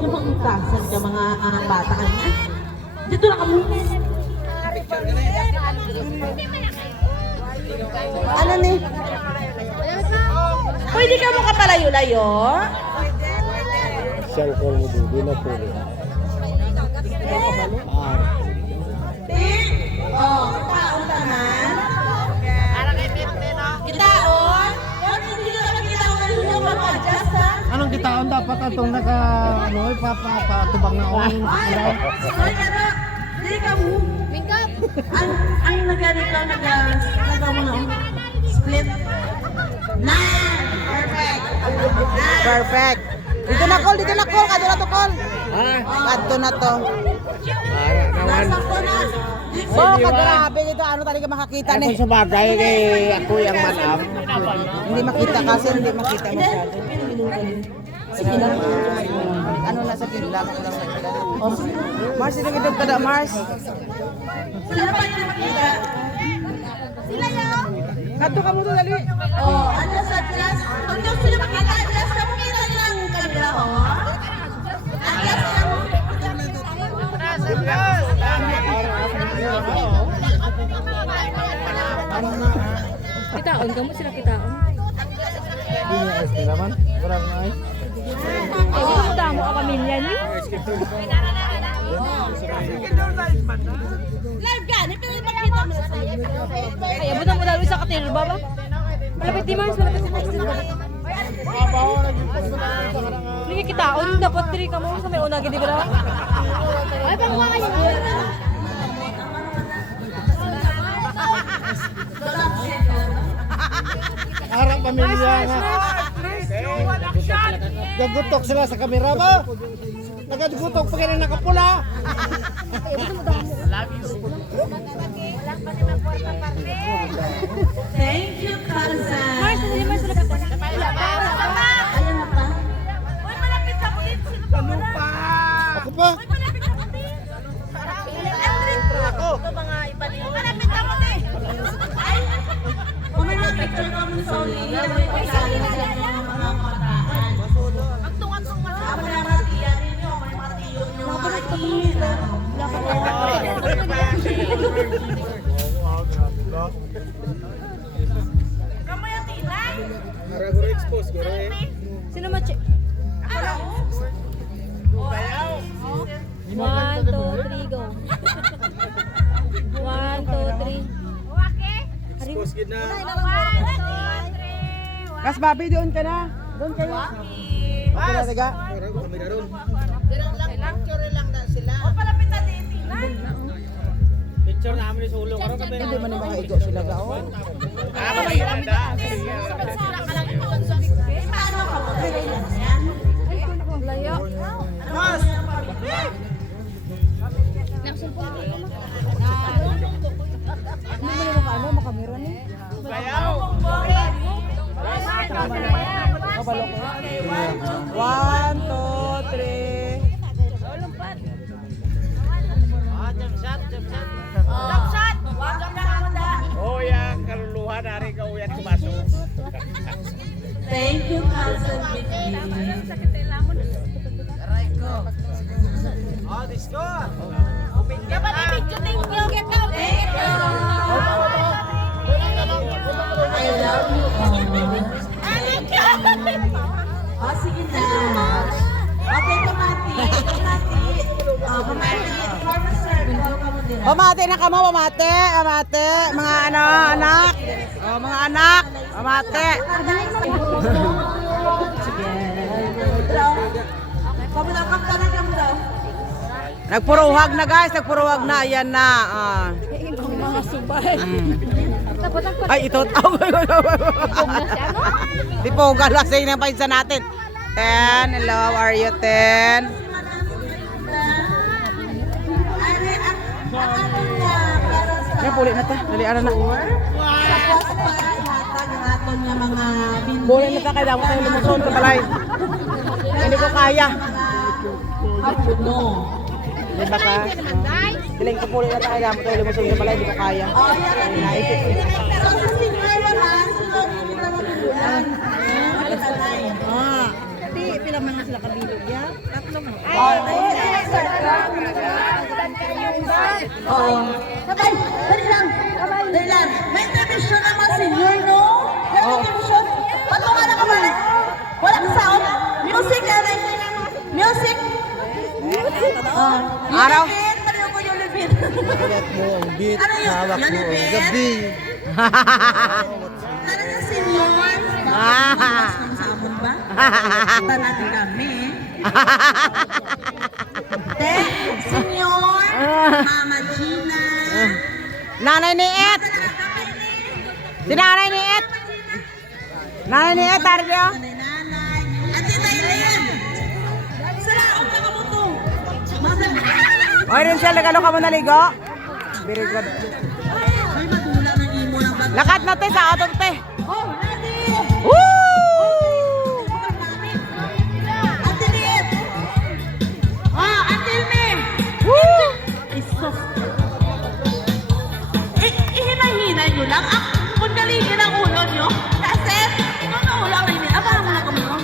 yung mga kasan ka mga bata kanya. Dito na kami. Ano ni? Pwede ka mo kapalayo-layo? Siyang call mo doon, di na po. Kitaon tanan. Kitaon? Hindi ka naman kitaon na mag-adjust ha? Anong kitaon dapat atong naka, ano, patubang na oil? Sorry ka na. Hindi ka mo. Ang nag-ano mo na split. Perfect. Perfect. Dito na call, kadto na to call. Kadto na to. Nasa ko na. Oh, grabe ito. Ano talaga makakita ni? Sa bagay kay ako yung manam. Hindi makita kasi hindi makita masyado. Sige na. Ano na sa kila? Mars, ito gidog ka na, Mars. Sila pa yung makita. Kadto ka mo to dali. Ano sa class? Hanggang sila makita. Class na makita nilang kanila, Ang class sila mo. Kitaon ka mo sila kitaon. Hindi niya ice cream naman. Walang ice. Eh, gusto damo ka pamilya ni. Live ka. Ito yung makita mo sa iyo. Ay, abutan mo lalo sa katilba ba? Malapit di Mars, malapit di Mars. Hindi kitaon, dapat diri ka mo sa may una gid ba? Ay, pang mga kayo. Arang pamilya nga. Gagutok sila sa kamera ba? Nagagutok pa kaya nakapula. Thank you, cousin. Mars, hindi Mars malapit ka. Ayan na pa. Uy, malapit sa kulit. Sino pa wala? Ako pa. Malapit sa kulit. Ako. Ito mga ibalik. Malapit sa kulit. Ay, kung may mga picture ka mo sa uli, may pagkali na sila ng mga kabataan. Ang tungan-tungan sa ako na mga tiya ninyo, may mga tiyo nyo, mga ina. Kamay ang tinay. Guru expose, guru eh. Sino machi? Ano? 1, 2, 3, go. 1, 2, 3. Expose gid na. Kas babi doon ka na. Doon kayo. Okay na tiga. Kamera ron. Palapit na din, tinay. Picture namin sa ulo karon kami. Hindi man yung mga igo sila ga. Oh. Paano ka mo? Yan. Layo. Mas. Hindi man yung mga ano, makamera ni. Kabalo ko. 1, 2, 3. Top shot! Wag kang nakakanda. Oh, yang kaluluhan ari ka uyan kumaso. Thank you, cousin Vicky. Oh, disco. Dapat i-picture thank you. Get out. Thank you. I love you all. Oh, sige na. Okay, pamati. Pamati. Oh, pamati. Former circle ka mo din. Pamate na kamo, pamate. Pamate. Mga ano, anak. Oh, mga anak. Pamate. Sige. Kamulang ka na kamo daw. Nagpuruhag na guys, nagpuruhag na. Ayan na. Mga subay. Tapos ang Ay, ito. Di po, galasay na paisa natin. 10, hello, how are you, 10? Yan, puli na ta. Dali, ano na. Tapos paghatag ng aton nga mga bindi. Puli na ta, kailangan tayo lumuson sa balay. Hindi ko kaya. No. Di ba ka? Diling ko puli na ta, kailangan tayo lumuson sa balay. Hindi ko kaya. Oh, yan. So, sa senior naman, sunod mo na magugulan. Ah. Pila man na sila kabilog, ya? Tatlo Oo. Sabay, dali lang. Dali lang. May intermission naman senior, no? May intermission. Patungan na ka ba? Walang sound. Music, Alex. Music. Araw. Yulipin. Ano ko yulipin? Hawak mo ang beat, Ano yun? hawak mo ang Yulipin? gabi. Ano yung senior? Ah. Bakit ng samon ba? Kita natin kami. Te, senior, Mama Gina. Nanay ni Et. Si Nanay ni Et. Nanay ni Et, tari niyo. Nanay. Ate Taylin. Sala, ang nakabutong. Oy, Rinsel, nagalo ka mo naligo? Very good. Ay, madula ng imo ng bag. Lakat na te sa aton te. Oh, ready. Woo! Ate Liet. Oh, Ate Me. Woo! Isos. Ihinay-hinay nyo lang. Kung galigin ang ulo nyo. Kasi, ano ulang na yun? Abahan mo na ka mo.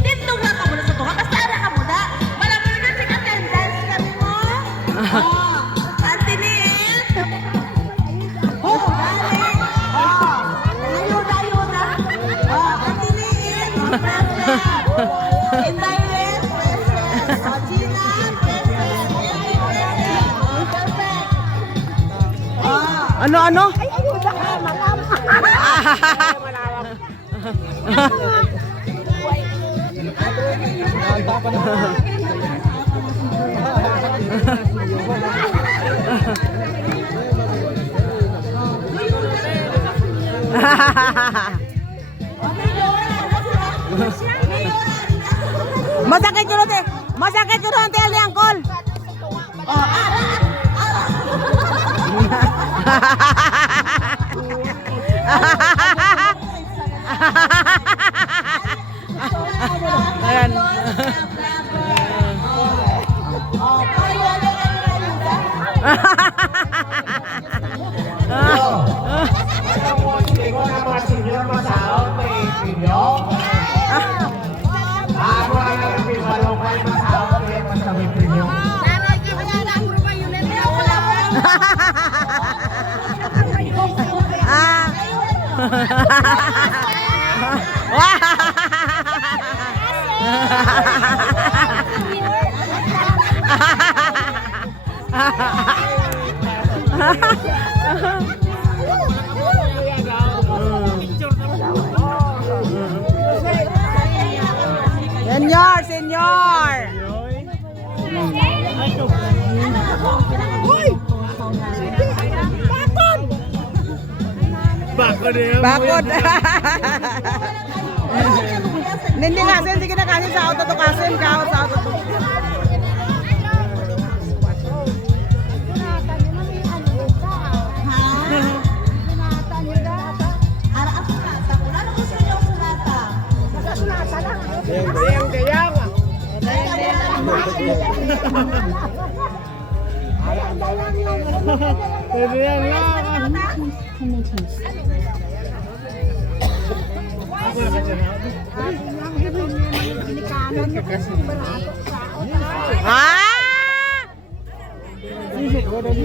Tindog lang ka muna sa tuka. Basta ara ka muna. Walang mo na sing attendance kami mo. Oh, Ate Liet. Oh, Ate. Oh, ayun-ayun. Oh, Ate Liet. Indirect, present. Oh, Gina, present. Perfect. Oh. Ano? Ay, ayuda ka, malama. Masakit yun te. Masakit yun ang tail ni Angkol. Oh, Ayan. Oh, paliwanag ang ayuda. Senior. Bakod eh. Bakod. Hindi kasi, sige na kasi sa auto to kasi, kao sa auto to. Ara ang sulata. Ano gusto niyo ang sulata? Pwede yan lang.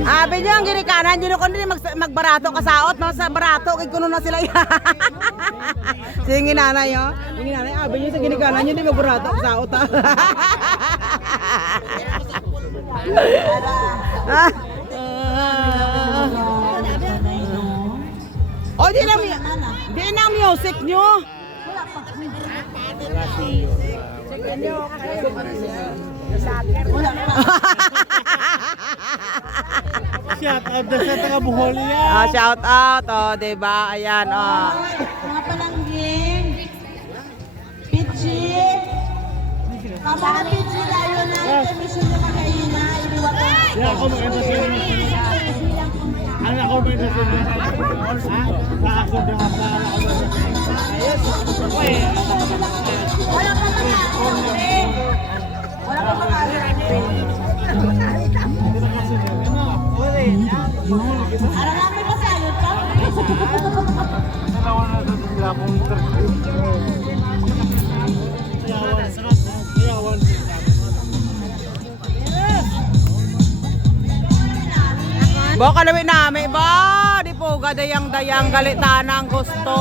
Abi niyo ang ginikanan, yun ko din magbarato kasaot, no? Sa barato, kay kuno na sila yan. Sige nanay, yo. Sige nanay, abi niyo sa ginikanan, yun di magbarato kasaot, ha? Oh, di na music nyo. Shout out na sa taga Bohol yan. Ah, shout out, oh, diba? Ayan, oh. Mga palangging. Pichi. Mga pichi tayo na intermission na makaina. Iniwatan. Yan ako maganda sa inyo. Ano ako maganda sa inyo? Nakasod yung hapa. Wala pa makakit. Wala pa makakit. Ara namin masayot pa. Dalawa na sa sila kung Bo kalawin nami ba? Di po dayang-dayang galitan ang gusto.